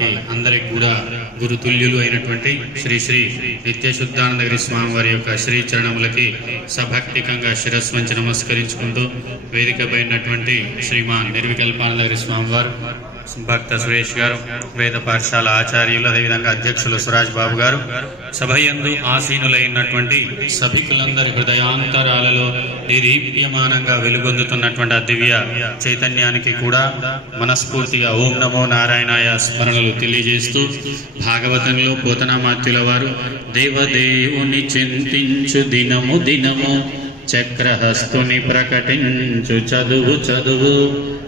వాళ్ళకి అందరికి కూడా గురుతుల్యులు అయినటువంటి శ్రీ శ్రీ నిత్యశుద్ధానందగిరి స్వామి వారి యొక్క శ్రీ చరణములకి సభక్తికంగా శిరస్సు వంచి నమస్కరించుకుంటూ వేదికపై ఉన్నటువంటి శ్రీమాన్ నిర్వికల్పానందగిరి స్వామి వారు భక్త సురేష్ గారు వేద పాఠశాల ఆచార్యులు అదేవిధంగా అధ్యక్షులు సురాజ్ బాబు గారు సభయందు ఆసీనులైనటువంటి సభికులందరి హృదయాంతరాలలో నిరీప్యమానంగా వెలుగొందుతున్నటువంటి ఆ దివ్య చైతన్యానికి కూడా మనస్ఫూర్తిగా ఓం నమో నారాయణాయ స్మరణలు తెలియజేస్తూ భాగవతంలో పోతనామాత్యుల వారు దేవదేవుని చింతించు దినము దినము చక్రహస్తుని ప్రకటించు చదువు చదువు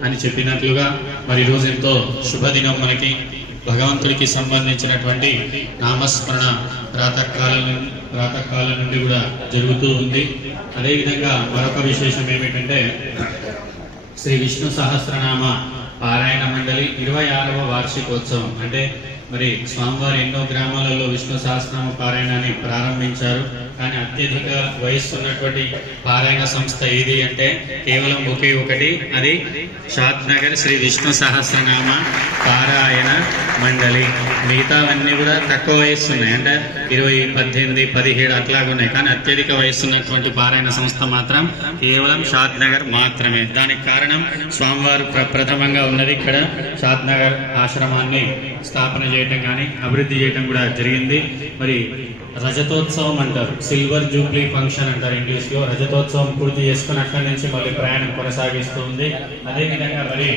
అని చెప్పినట్లుగా మరి ఈరోజు ఎంతో శుభదినం మనకి భగవంతుడికి సంబంధించినటువంటి నామస్మరణ ప్రాతకాలం ప్రాతకాలం నుండి కూడా జరుగుతూ ఉంది. అదేవిధంగా మరొక విశేషం ఏమిటంటే శ్రీ విష్ణు సహస్రనామ పారాయణ మండలి ఇరవై ఆరవ వార్షికోత్సవం. అంటే మరి స్వామివారు ఎన్నో గ్రామాలలో విష్ణు సహస్రనామ పారాయణాన్ని ప్రారంభించారు. కానీ అత్యధిక వయస్సు ఉన్నటువంటి పారాయణ సంస్థ ఏది అంటే కేవలం ఒకే ఒకటి అది షాద్ నగర్ శ్రీ విష్ణు సహస్రనామ పారాయణ మండలి మిగతావన్నీ కూడా తక్కువ వయస్సు ఉన్నాయి అంటే ఇరవై పద్దెనిమిది పదిహేడు అట్లాగా ఉన్నాయి కానీ అత్యధిక వయస్సు ఉన్నటువంటి పారాయణ సంస్థ మాత్రం కేవలం షాద్ నగర్ మాత్రమే. దానికి కారణం స్వామివారు ప్ర ప్రథమంగా ఉన్నది ఇక్కడ. షాద్ నగర్ ఆశ్రమాన్ని స్థాపన చేయటం కానీ అభివృద్ధి చేయటం కూడా జరిగింది. మరి రజతోత్సవం అంటారు. సిల్వర్ జూబ్లీ ఫంక్షన్ అంటారు ఇంగ్లీష్లో. రజతోత్సవం పూర్తి చేసుకుని అక్కడి నుంచి మళ్ళీ ప్రయాణం కొనసాగిస్తుంది అదేవిధంగా మరి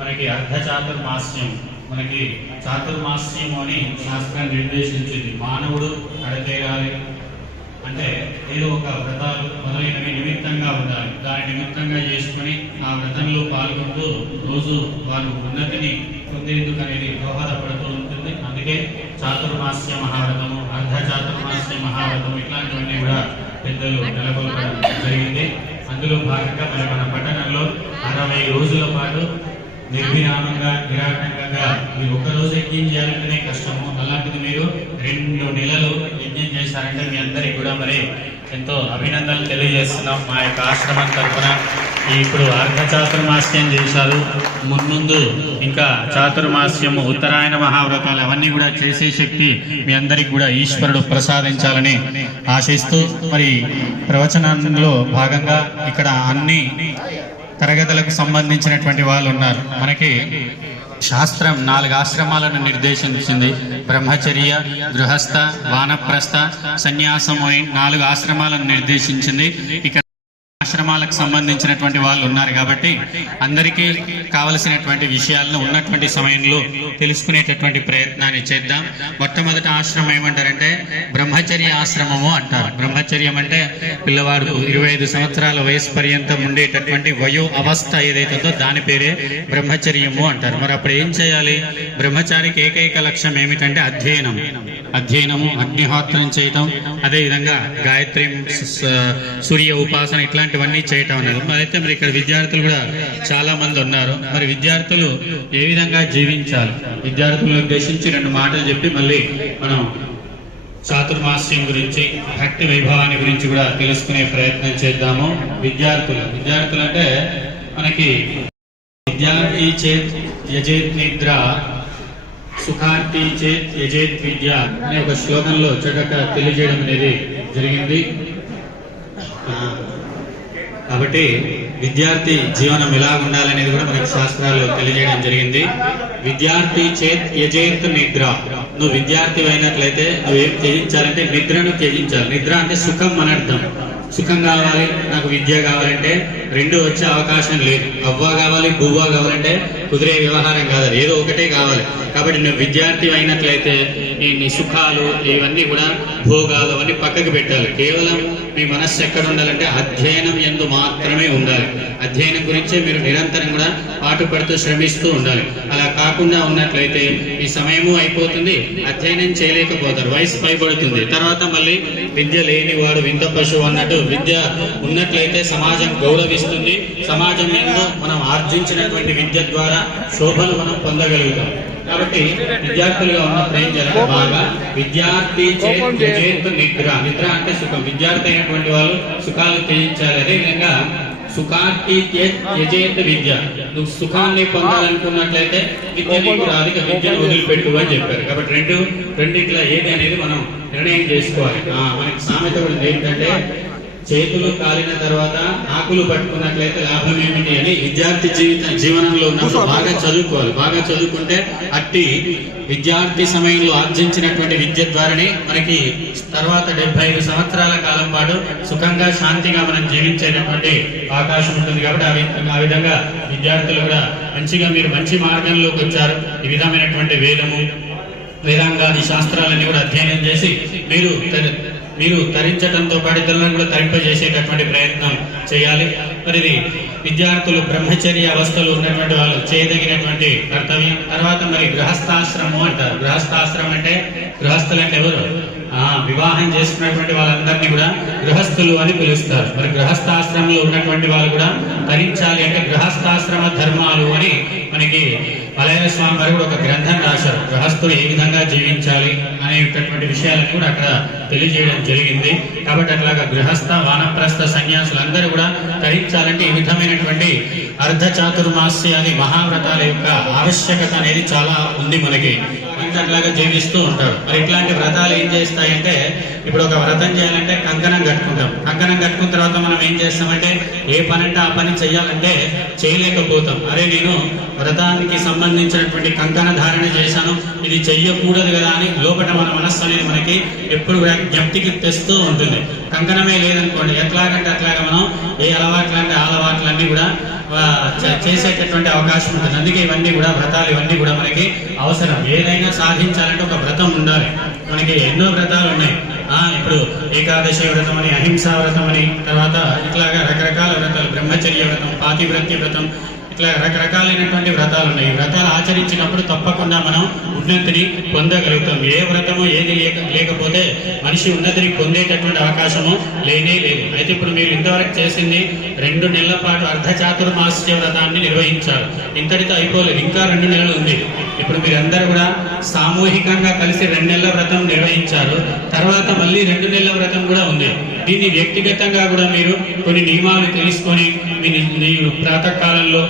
మనకి అర్ధచాతుర్మాస్యం మనకి చాతుర్మాస్యం అని శాస్త్రం నిర్దేశించింది. మానవుడు నడతేయాలి అంటే ఏదో ఒక వ్రతాలు మొదలైనవి నిమిత్తంగా ఉండాలి. దాని నిమిత్తంగా చేసుకుని ఆ వ్రతంలో పాల్గొంటూ రోజు వారు ఉన్నతిని పొందేందుకు అనేది దోహదపడుతూ ఉంటుంది. అందుకే చాతుర్మాస్య మహారథము అర్ధ చాతుర్మాస్య మహారథం ఇట్లాంటివన్నీ కూడా పెద్దలు నెలకొల్పడం జరిగింది. అందులో భాగంగా మరి మన పట్టణంలో అరవై రోజుల పాటు నిర్విరామంగా నిరాటంకంగా మీరు ఒక్కరోజు యజ్ఞం చేయాలంటేనే కష్టము. అలాంటిది మీరు రెండు నెలలు యజ్ఞం చేశారంటే మీ అందరికీ కూడా మరి ఎంతో అభినందనలు తెలియజేస్తున్నాం. మా యొక్క ఆశ్రమం తరఫున ఇప్పుడు అర్ధ చాతుర్మాస్యం చేశారు. మున్ముందు ఇంకా చాతుర్మాస్యం ఉత్తరాయణ మహావ్రతాలు అవన్నీ కూడా చేసే శక్తి మీ అందరికి కూడా ఈశ్వరుడు ప్రసాదించాలని ఆశిస్తూ మరి ప్రవచనంలో భాగంగా ఇక్కడ అన్ని తరగతులకు సంబంధించినటువంటి వాళ్ళు ఉన్నారు. మనకి శాస్త్రం నాలుగు ఆశ్రమాలను నిర్దేశించింది. బ్రహ్మచర్య గృహస్థ వానప్రస్థ సన్యాసం నాలుగు ఆశ్రమాలను నిర్దేశించింది. ఇక ఆశ్రమాలకు సంబంధించినటువంటి వాళ్ళు ఉన్నారు కాబట్టి అందరికీ కావలసినటువంటి విషయాలను ఉన్నటువంటి సమయంలో తెలుసుకునేటటువంటి ప్రయత్నాన్ని చేద్దాం. మొట్టమొదటి ఆశ్రమం ఏమంటారంటే బ్రహ్మచర్య ఆశ్రమము అంటారు. బ్రహ్మచర్యం అంటే పిల్లవాడు ఇరవై ఐదు సంవత్సరాల వయసు పర్యంతం ఉండేటటువంటి వయో అవస్థ ఏదైతే దాని పేరే బ్రహ్మచర్యము అంటారు. మరి అప్పుడు ఏం చేయాలి? బ్రహ్మచారికి ఏకైక లక్ష్యం ఏమిటంటే అధ్యయనం. అధ్యయనము అగ్నిహోత్రం చేయటం. అదేవిధంగా గాయత్రి సూర్య ఉపాసన ఇట్లాంటి ఇవన్నీ చేయటం అనేది. మరి అయితే మరి ఇక్కడ విద్యార్థులు కూడా చాలా మంది ఉన్నారు. మరి విద్యార్థులు ఏ విధంగా జీవించాలి? విద్యార్థులను ఉద్దేశించి రెండు మాటలు చెప్పి మళ్ళీ మనం చాతుర్మాస్యం గురించి భక్తి వైభవాన్ని గురించి కూడా తెలుసుకునే ప్రయత్నం చేద్దాము. విద్యార్థులు. విద్యార్థులు అంటే మనకి విద్యార్థి చేత్ యజేత్ నిద్ర సుఖాంతి చేత్ యజేత్ విద్య అనే ఒక శ్లోకంలో చక్కగా తెలియజేయడం అనేది జరిగింది. కాబట్టి విద్యార్థి జీవనం ఎలా ఉండాలనేది కూడా మనకి శాస్త్రాలు తెలియజేయడం జరిగింది. విద్యార్థి చేత్ యజేత్ నిద్ర. నువ్వు విద్యార్థి అయినట్లయితే నువ్వు ఏం త్యజించాలంటే నిద్రను త్యజించాలి. నిద్ర అంటే సుఖం అని అర్థం. సుఖం కావాలి నాకు విద్య కావాలంటే రెండు వచ్చే అవకాశం లేదు. అవ్వ కావాలి బువ్వా కావాలంటే కుదిరే వ్యవహారం కాదు ఏదో ఒకటే కావాలి. కాబట్టి నువ్వు విద్యార్థి అయినట్లయితే ఈ నీ సుఖాలు ఇవన్నీ కూడా భోగాలు అవన్నీ పక్కకు పెట్టాలి. కేవలం మీ మనస్సు ఎక్కడ ఉండాలంటే అధ్యయనం ఎందు మాత్రమే ఉండాలి. అధ్యయనం గురించే మీరు నిరంతరం కూడా పాటు పడుతూ శ్రమిస్తూ ఉండాలి. అలా కాకుండా ఉన్నట్లయితే ఈ సమయము అయిపోతుంది అధ్యయనం చేయలేకపోతారు వయసు పైబడుతుంది. తర్వాత మళ్ళీ విద్య లేని వాడు వింత పశువు అన్నట్టు విద్య ఉన్నట్లయితే సమాజం గౌరవిస్తుంది. సమాజం ఎందు మనం ఆర్జించినటువంటి విద్య ద్వారా శోభను మనం పొందగలుగుతాం. కాబట్టి విద్యార్థులుగా ఉన్నప్పుడు ఏం చేయాలంటే బాగా? విద్యార్థి చేతు నిద్ర. నిద్ర అంటే సుఖం. విద్యార్థి అయినటువంటి వాళ్ళు సుఖాలు త్యజించాలి. అదేవిధంగా సుఖార్తి యజేత విద్య. నువ్వు సుఖాన్ని పొందాలనుకున్నట్లయితే విద్య నీకు రాదు విద్యను వదిలిపెట్టు అని చెప్పారు. కాబట్టి రెండు రెండిట్లా ఏది అనేది మనం నిర్ణయం చేసుకోవాలి. ఆ, మనకి సామెత కూడా ఏంటంటే చేతులు కాలిన తర్వాత ఆకులు పట్టుకున్నట్లయితే లాభం ఏమిటి అని విద్యార్థి జీవిత జీవనంలో ఉన్నప్పుడు బాగా చదువుకోవాలి. బాగా చదువుకుంటే అట్టి విద్యార్థి సమయంలో ఆర్జించినటువంటి విద్య ద్వారానే మనకి తర్వాత డెబ్బై ఐదు సంవత్సరాల కాలం పాటు సుఖంగా శాంతిగా మనం జీవించేటటువంటి అవకాశం ఉంటుంది కాబట్టి ఆ ఆ విధంగా విద్యార్థులు కూడా మంచిగా మీరు మంచి మార్గంలోకి వచ్చారు. ఈ విధమైనటువంటి వేదము వేదాంగాది శాస్త్రాలన్నీ కూడా అధ్యయనం చేసి మీరు తరి- మీరు తరించడంతో పాటు ఇతరులను కూడా తరింపజేసేటటువంటి ప్రయత్నం చేయాలి. మరి ఇది విద్యార్థులు బ్రహ్మచర్య అవస్థలు ఉన్నటువంటి వాళ్ళు చేయదగినటువంటి కర్తవ్యం. తర్వాత మరి గృహస్థాశ్రమం అంటారు. గృహస్థాశ్రమం అంటే గృహస్థులు అంటే ఎవరు? ఆ వివాహం చేసుకున్నటువంటి వాళ్ళందరినీ కూడా గృహస్థులు అని పిలుస్తారు. మరి గృహస్థాశ్రమంలో ఉన్నటువంటి వాళ్ళు కూడా తరించాలి అంటే గృహస్థాశ్రమ ధర్మాలు అని నారాయణ స్వామి వారు కూడా ఒక గ్రంథం రాశారు. గృహస్థులు ఏ విధంగా జీవించాలి అనేటటువంటి విషయాలను కూడా అక్కడ తెలియజేయడం జరిగింది. కాబట్టి అట్లాగా గృహస్థ వానప్రస్థ సన్యాసులందరూ కూడా ధరించాలంటే ఈ విధమైనటువంటి అర్ధ చాతుర్మాస్యాది మహావ్రతాల యొక్క ఆవశ్యకత అనేది చాలా ఉంది మనకి. అట్లాగా జీవిస్తూ ఉంటారు. మరి ఇట్లాంటి వ్రతాలు ఏం చేస్తాయంటే ఇప్పుడు ఒక వ్రతం చేయాలంటే కంకణం కట్టుకుంటాం. కంకణం కట్టుకున్న తర్వాత మనం ఏం చేస్తామంటే ఏ పని అంటే ఆ పని చేయాలంటే చేయలేకపోతాం. అరే నేను వ్రతానికి సంబంధించినటువంటి కంకణ ధారణ చేశాను ఇది చెయ్యకూడదు కదా అని లోపల మన మనస్సు అనేది మనకి ఎప్పుడు కూడా జ్ఞప్తికి తెస్తూ ఉంటుంది. కంకణమే లేదనుకోండి ఎట్లాగంటే అట్లాగా మనం ఏ అలవాట్లు అంటే ఆ అలవాట్లన్నీ కూడా చేసేటటువంటి అవకాశం ఉంటుంది. అందుకే ఇవన్నీ కూడా వ్రతాలు ఇవన్నీ కూడా మనకి అవసరం. ఏదైనా సాధించాలంటే ఒక వ్రతం ఉండాలి. మనకి ఎన్నో వ్రతాలు ఉన్నాయి. ఆ ఇప్పుడు ఏకాదశి వ్రతం అని అహింసా వ్రతం అని తర్వాత ఇట్లాగా రకరకాల వ్రతాలు బ్రహ్మచర్య వ్రతం పాతివ్రత్య వ్రతం ఇట్లా రకరకాలైనటువంటి వ్రతాలు ఉన్నాయి. వ్రతాలు ఆచరించినప్పుడు తప్పకుండా మనం ఉన్నతిని పొందగలుగుతాం. ఏ వ్రతము ఏది లేక లేకపోతే మనిషి ఉన్నతిని పొందేటటువంటి అవకాశము లేనే లేదు. అయితే ఇప్పుడు మీరు ఇంతవరకు చేసింది రెండు నెలల పాటు అర్ధ చాతుర్మాస్య వ్రతాన్ని నిర్వహించారు. ఇంతటితో అయిపోలేదు. ఇంకా రెండు నెలలు ఉంది. ఇప్పుడు మీరందరూ కూడా సామూహికంగా కలిసి రెండు నెలల వ్రతం నిర్వహించారు. తర్వాత మళ్ళీ రెండు నెలల వ్రతం కూడా ఉంది. దీన్ని వ్యక్తిగతంగా కూడా మీరు కొన్ని నియమాలు తెలుసుకొని మీ ప్రాతకాలంలో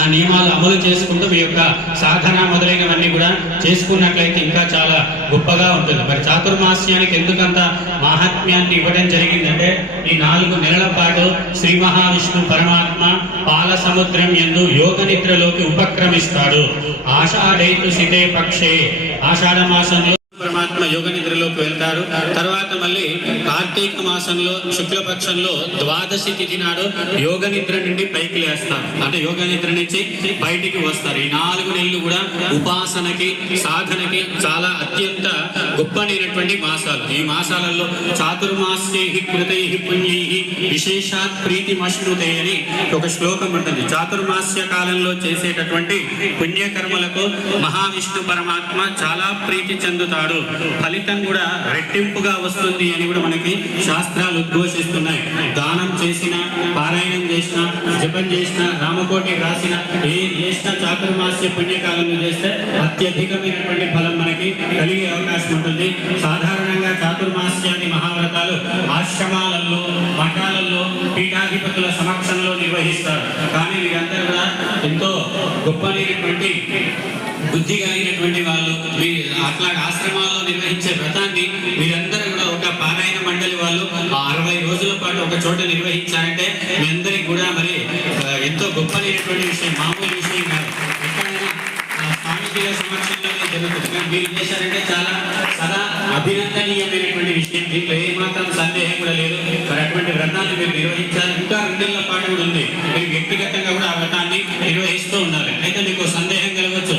ఆ నియమాలు అమలు చేసుకుంటూ మీ యొక్క సాధన మొదలైనవన్నీ కూడా చేసుకున్నట్లయితే ఇంకా చాలా గొప్పగా ఉంటుంది. మరి చాతుర్మాస్యానికి ఎందుకంత మహాత్మ్యాన్ని ఇవ్వడం జరిగిందంటే ఈ నాలుగు నెలల పాటు శ్రీ మహావిష్ణు పరమాత్మ పాల సముద్రం ఎందు యోగ నిద్రలోకి ఉపక్రమిస్తాడు. ఆషాఢైతు సితే పక్షే. ఆషాఢ మాసంలో పరమాత్మ యోగ నిద్రలోకి వెళ్తారు. తర్వాత మళ్ళీ కార్తీక మాసంలో శుక్లపక్షంలో ద్వాదశి తిథి నాడు యోగ నిద్ర నుండి పైకి లేస్తారు. అంటే యోగ నిద్ర నుంచి బయటికి వస్తారు. ఈ నాలుగు నెలలు కూడా ఉపాసనకి సాధనకి చాలా అత్యంత గొప్పనైనటువంటి మాసాలు. ఈ మాసాలలో చాతుర్మాస్యై కృతై పుణ్యై విశేషాత్ ప్రీతి మశ్రుతే అని ఒక శ్లోకం ఉంటుంది. చాతుర్మాస్య కాలంలో చేసేటటువంటి పుణ్యకర్మలకు మహావిష్ణు పరమాత్మ చాలా ప్రీతి చెందుతాడు. ఫలితం కూడా రెట్టింపుగా వస్తుంది అని కూడా మనకి శాస్త్రాలు ఉద్ఘోషిస్తున్నాయి. దానం చేసిన పారాయణం చేసిన జపం చేసిన రామకోటి రాసిన ఏ చేసిన చాతుర్మాస్య పుణ్యకాలంలో చేస్తే అత్యధికమైనటువంటి ఫలం మనకి కలిగే అవకాశం ఉంటుంది. సాధారణంగా చాతుర్మాస్యాది మహావ్రతాలు ఆశ్రమాలలో మఠాలలో పీఠాధిపతుల సమక్షంలో నిర్వహిస్తారు. కానీ వీరందరూ కూడా ఎంతో గొప్పనైనటువంటి బుద్ధి కలిగినటువంటి వాళ్ళు అట్లా ఆశ్రమాల్లో నిర్వహించే వ్రతాన్ని మీరందరూ కూడా ఒక పారాయణ మండలి వాళ్ళు ఆ అరవై రోజుల పాటు ఒక చోట నిర్వహించారంటే మీ అందరికి కూడా మరి ఎంతో గొప్పనైనటువంటి విషయం మామూలు విషయం కాదు. ఎక్కడైనా ఆ, జరుగుతుంది మీరు చేశారంటే చాలా సదా అభినందనీయమైనటువంటి విషయం. దీంట్లో ఏ మాత్రం సందేహం కూడా లేదు. మరి అటువంటి వ్రతాన్ని మీరు నిర్వహించాలి. ఇంకా రెండేళ్ళ పాటు కూడా ఉంది. మీరు వ్యక్తిగతంగా కూడా ఆ వ్రతాన్ని నిర్వహిస్తూ ఉండాలి అయితే మీకు సందేహం కలగవచ్చు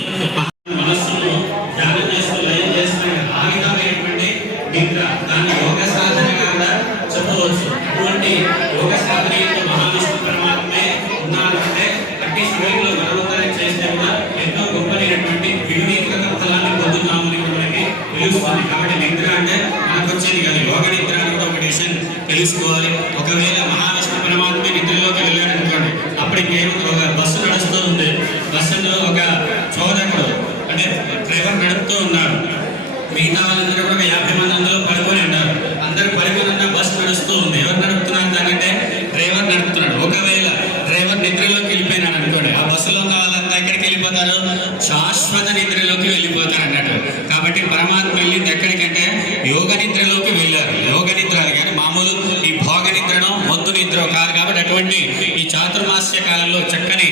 మనస్సును ధ్యానం చేస్తూ లయం చేస్తున్న ఆ విధమైనటువంటి నిద్ర దాన్ని యోగ సాధనగా కూడా చెప్పవచ్చు అటువంటి యోగ సాధన యొక్క మహావిష్ణు పరమాత్మే ఉన్నారు అంటే అట్టి సమయంలో మనమందరం చేస్తే కూడా ఎంతో గొప్పనైనటువంటి వివిధ ఫలాన్ని పొందుతామని కూడా మనకి తెలుస్తుంది కాబట్టి నిద్ర అంటే మనకు వచ్చేది కానీ యోగ నిద్ర అని కూడా ఒక విషయం తెలుసుకోవాలి. ఒకవేళ మహావిష్ణు పరమాత్మే నిద్రలోకి వెళ్ళాడు అనుకోండి అప్పటికి ఏముంది? ఒక బస్సు నడుస్తూ ఉంది. బస్సులో ఒక చోదకుడు అంటే డ్రైవర్ నడుపుతూ ఉన్నాడు. మిగతా వాళ్ళందరూ కూడా ఒక యాభై మంది అందులో పడుకొని ఉన్నారు. అందరూ పడుకొని ఉన్న బస్సు నడుస్తూ ఉంది. ఎవరు నడుపుతున్నారు దానంటే డ్రైవర్ నడుపుతున్నాడు. ఒకవేళ వెళ్ళిపోతారు శాశ్వత నిద్రలోకి వెళ్ళిపోతారు అన్నట్టు కాబట్టి పరమాత్మ వెళ్ళింది ఎక్కడికంటే యోగ నిద్రలోకి వెళ్ళారు యోగ నిద్ర అది కానీ మామూలు ఈ భోగ నిద్రను మొద్దు నిద్ర కాదు కాబట్టి అటువంటి ఈ చాతుర్మాస్య కాలంలో చక్కని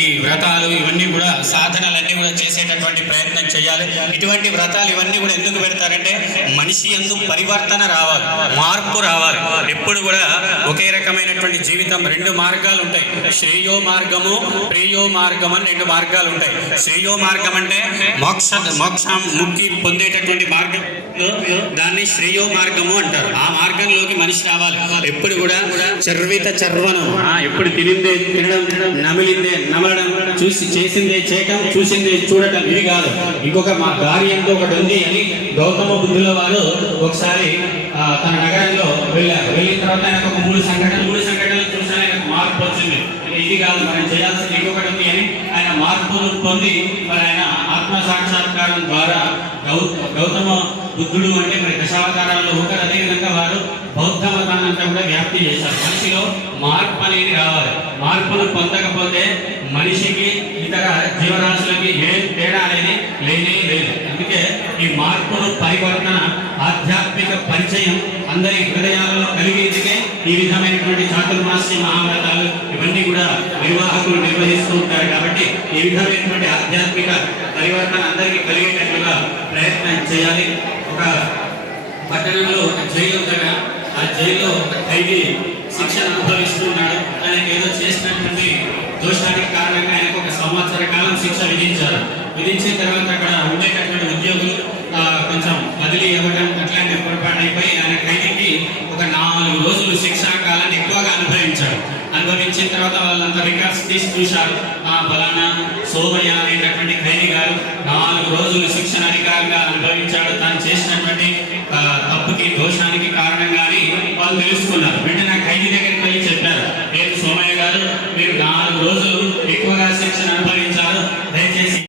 ఈ వ్రతాలు ఇవన్నీ కూడా సాధనలన్నీ కూడా చేసేటటువంటి ప్రయత్నం చేయాలి ఇటువంటి వ్రతాలు ఇవన్నీ కూడా ఎందుకు పెడతారంటే మనిషి ఎందు పరివర్తన రావాలి మార్పు రావాలి. ఎప్పుడు కూడా ఒకే రకమైనటువంటి జీవితం రెండు మార్గాలు ఉంటాయి. శ్రేయో మార్గము ప్రేయో మార్గం అని రెండు మార్గాలు ఉంటాయి. శ్రేయో మార్గం అంటే మోక్ష మోక్షం ముక్తి పొందేటటువంటి మార్గం. దాన్ని శ్రేయో మార్గము అంటారు. ఆ మార్గంలోకి మనిషి రావాలి. ఎప్పుడు కూడా చర్విత చర్వనం ఎప్పుడు తినిందే తినడం నమిలిందే నమలడం చూసి చేసిందే చేయటం చూసిందే చూడటం ఇది కాదు. ఇంకొక మా దారి ఎంతో ఒకటి ఉంది. అని గౌతమ బుద్ధుల వారు ఒకసారి తన నగరంలో వెళ్ళారు. వెళ్ళిన తర్వాత ఆయన ఒక మూడు సంఘటనలు మూడు సంఘటనలు చూసిన ఆయనకు మార్పు వచ్చింది. ఇది కాదు మనం చేయాల్సింది ఇంకొకటి ఉంది అని ఆయన మార్పు పొంది మరి ఆయన దశావతారం ద్వారా గౌ గౌతమ బుద్ధుడు అంటే మరి దశావతారాల్లో ఒకరు అదేవిధంగా వారు బౌద్ధ మతాన్ని అంతా కూడా వ్యాప్తి చేశారు. మనిషిలో మార్పు అనేది రావాలి. మార్పును పొందకపోతే మనిషికి ఇతర జీవరాశులకి ఏ తేడా అనేది లేనే లేదు. అందుకే ఈ మార్పును పరివర్తన ఆధ్యాత్మిక పరిచయం అందరి హృదయాలలో కలిగేందుకే ఈ విధమైనటువంటి చాతుర్మాస్య మహావ్రతాలు ఇవన్నీ కూడా నిర్వాహకులు నిర్వహిస్తూ ఉంటారు. కాబట్టి ఈ విధమైనటువంటి ఆధ్యాత్మిక పరివర్తన అందరికీ కలిగేటట్లుగా ప్రయత్నం చేయాలి. ఒక పట్టణంలో ఒక జైలు ఉండగా ఆ జైల్లో ఒక ఖైదీ శిక్షణ అనుభవిస్తున్నాడు ఆయనకు ఏదో చేసినటువంటి దోషానికి కారణంగా ఆయనకు ఒక సంవత్సర కాలం శిక్ష విధించారు. విధించిన తర్వాత అక్కడ ఉండేటటువంటి ఉద్యోగులు కొంచెం బదిలీ ఇవ్వడం అట్లాంటి పొరపాటు అయిపోయి అనుభవించిన తర్వాత వాళ్ళంతా రికార్డ్స్ తీసి చూశారు ఆ ఫలానా సోమయ్య అనేటటువంటి ఖైదీ గారు నాలుగు రోజులు శిక్షణ అధికారంగా అనుభవించాడు. తాను చేసినటువంటి తప్పుకి దోషానికి కారణంగానే వాళ్ళు తెలుసుకున్నారు. వెంటనే ఖైదీ దగ్గరికి వెళ్ళి చెప్పారు. నేను సోమయ్య గారు మీరు నాలుగు రోజులు ఎక్కువగా శిక్షణ అనుభవించారు.